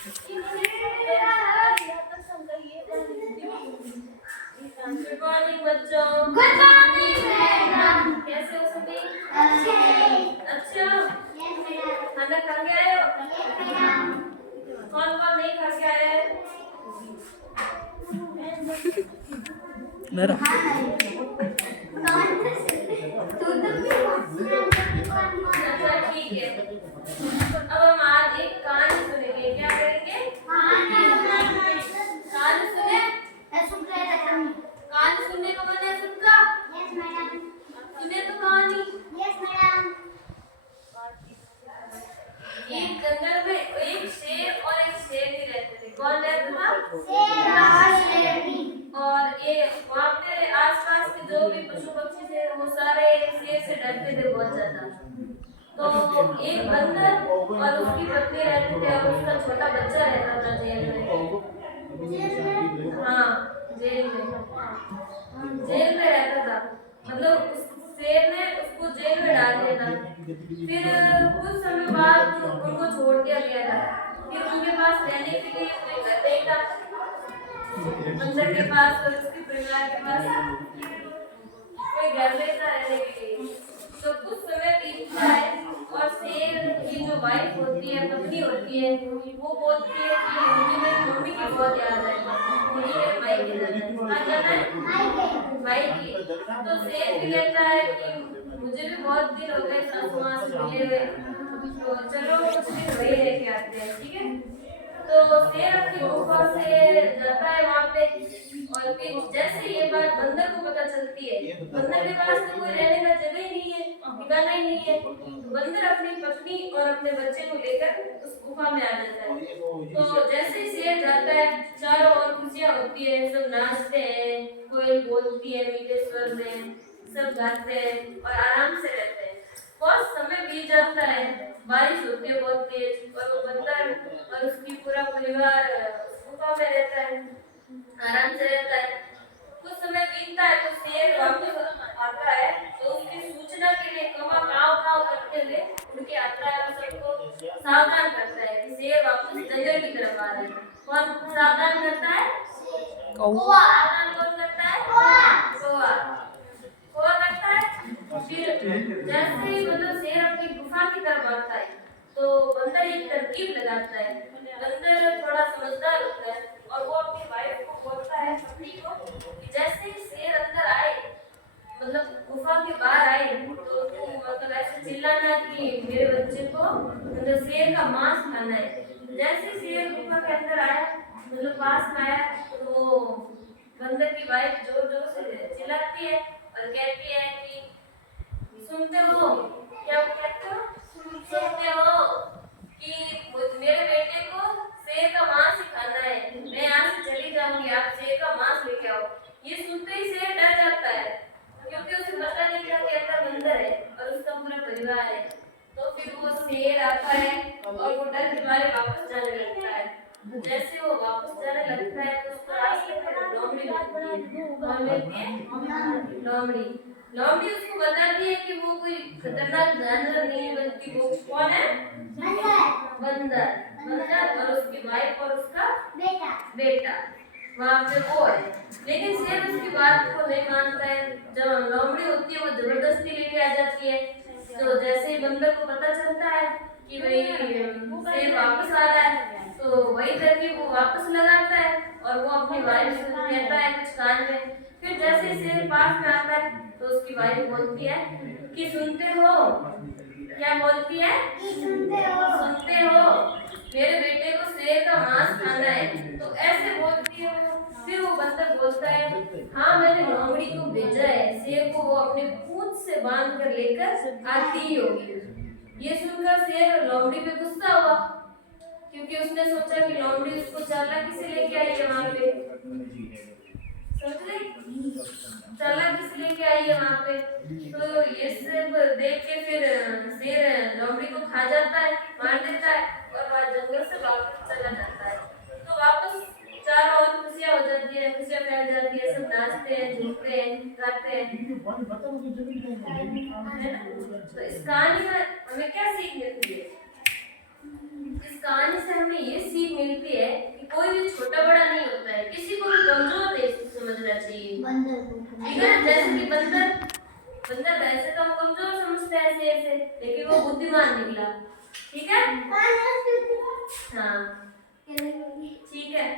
Good morning बच्चों। Good morning madam. कैसे हो सभी? अच्छे हो? खाना खा के आए हो? कौन कौन नहीं खा के आए हैं? मेरा अच्छा ठीक है। अब हम आज एक कहानी सुनेंगे। क्या करेंगे? कहानी सुने? कहानी सुनने का मन है सबका? सुने तो कहानी। एक जंगल में एक शेर और एक शेरनी रहते थे। कौन रहता था? और ये वहाँ पे आसपास के जो भी पशु पक्षी थे वो सारे शेर से डरते थे बहुत ज्यादा। तो एक बंदर और उसकी पत्नी रहते थे और उसका छोटा बच्चा रहता था जेल में। हाँ, जेल में रहता था। मतलब उस शेर ने उसको जेल में डाल दिया था। फिर कुछ समय बाद उनको छोड़ दिया गया था। फिर उनके पास रहने के लिए कोई घर नहीं था। बंदर के पास और उसके परिवार के पास कोई घर नहीं था रहने के लिए। तो कुछ समय बीतता है और शेर की जो वाइफ होती है, पत्नी होती है, वो बोलती है कि मुझे मेरी मम्मी की बहुत याद है, मुझे मेरे भाई की याद है। कहाँ जाना है? भाई की। तो शेर भी कहता है कि मुझे भी बहुत दिन हो गए सासू माँ से मिले हुए, तो चलो कुछ दिन वही रह के आते हैं, ठीक है? तो शेर अपनी गुफा से जाता है वहाँ पे। और फिर जैसे ये बात बंदर को पता चलती है, बंदर के पास तो कोई रहने का जगह ही नहीं है, ठिकाना ही नहीं है। तो बंदर अपनी पत्नी और अपने बच्चे को लेकर उस गुफा में आ जाता है। तो जैसे ही शेर जाता है, चारों ओर खुशियां होती है, सब नाचते हैं, कोयल बोलती है मीठे स्वर में, सब गाते हैं और आराम से रहते हैं। बहुत समय बीत जाता है, बारिश होती है बहुत तेज, और वो बंदर और उसकी पूरा परिवार उस गुफा में रहता है, आराम से रहता है। कुछ समय बीतता है तो शेर वापस आता है। तो उसकी सूचना के लिए कौवा काव काव करते हुए उड़ के आता है और सबको सावधान करता है कि शेर वापस जंगल की तरफ आ रहे हैं। कौन सावधान करता है? कौवा। सावधान कौन करता है? कौवा। कौवा करता है। फिर जैसे ही मतलब शेर अपनी गुफा की तरफ आता है तो बंदर एक तरकीब लगाता है। बंदर थोड़ा समझदार होता है और वो अपनी वाइफ को बोलता है, पत्नी को, कि जैसे ही शेर अंदर आए, मतलब गुफा के बाहर आए, तो तुम मतलब ऐसे चिल्लाना कि मेरे बच्चे को मतलब शेर का मांस खाना है। जैसे शेर गुफा के अंदर आया, मतलब पास में आया, तो बंदर की वाइफ जोर जोर से चिल्लाती है और कहती है कि सुनते हो? क्या कहते हो? सुनते हो कि मेरे बेटे को शेर का मांस ही खाना है, मैं यहाँ से चली जाऊंगी, आप शेर का मांस लेके आओ। ये सुनते ही शेर डर जाता है क्योंकि उसे पता नहीं था कि अंदर बंदर है और उसका पूरा परिवार है। तो फिर वो शेर आता है और वो डर के मारे वापस जाने लगता है। जैसे वो वापस जाने लगता है तो उसको रास्ते में लोमड़ी मिलती है। कौन मिलती है? लोमड़ी। लोमड़ी उसको बताती है कि वो कोई खतरनाक जानवर नहीं है, बल्कि वो कौन है? बंदर। बंदर और उसकी वाइफ और उसका बेटा वहाँ पे वो है। लेकिन शेर उसकी बात को नहीं मानता है। जब लोमड़ी होती है वो जबरदस्ती लेके आ जाती है। तो जैसे ही बंदर को पता चलता है कि भाई शेर वापस आ रहा है, तो वही करके वो वापस लगाता है और वो अपनी वाइफ से कहता है कुछ कान में। फिर जैसे शेर पास में आता है तो उसकी वाइफ बोलती है कि सुनते हो? क्या बोलती है? सुनते हो? मेरे बेटे को शेर का मांस खाना है। तो ऐसे बोलती है वो। फिर वो बंदर बोलता है, हाँ मैंने लोमड़ी को भेजा है, शेर को वो अपने पूंछ से बांध कर लेकर आती ही होगी। ये सुनकर शेर लोमड़ी पे गुस्सा हुआ क्योंकि उसने सोचा कि लोमड़ी उसको चालाकी से लेके आई है वहां पे। समझ रहे? चालाकी से लेके आई है वहां पे। तो ये सब देख के फिर शेर लोमड़ी को खा जाता है, मार देता है और वह जंगल से वापस चला जाता है। तो वापस चारों ओर खुशियां हो जाती है, खुशियां फैल जाती है, सब नाचते हैं, झूमते हैं, गाते हैं, है ना? तो इस कहानी में हमें क्या सीख मिलती है? इस कहानी से हमें ये सीख मिलती है कि कोई भी छोटा बड़ा नहीं होता है, किसी को भी कमजोर नहीं समझना चाहिए। ठीक है, जैसे कि बंदर बंदर वैसे तो हम कमजोर समझते हैं शेर से, लेकिन वो बुद्धिमान निकला। ठीक है, हाँ ठीक है।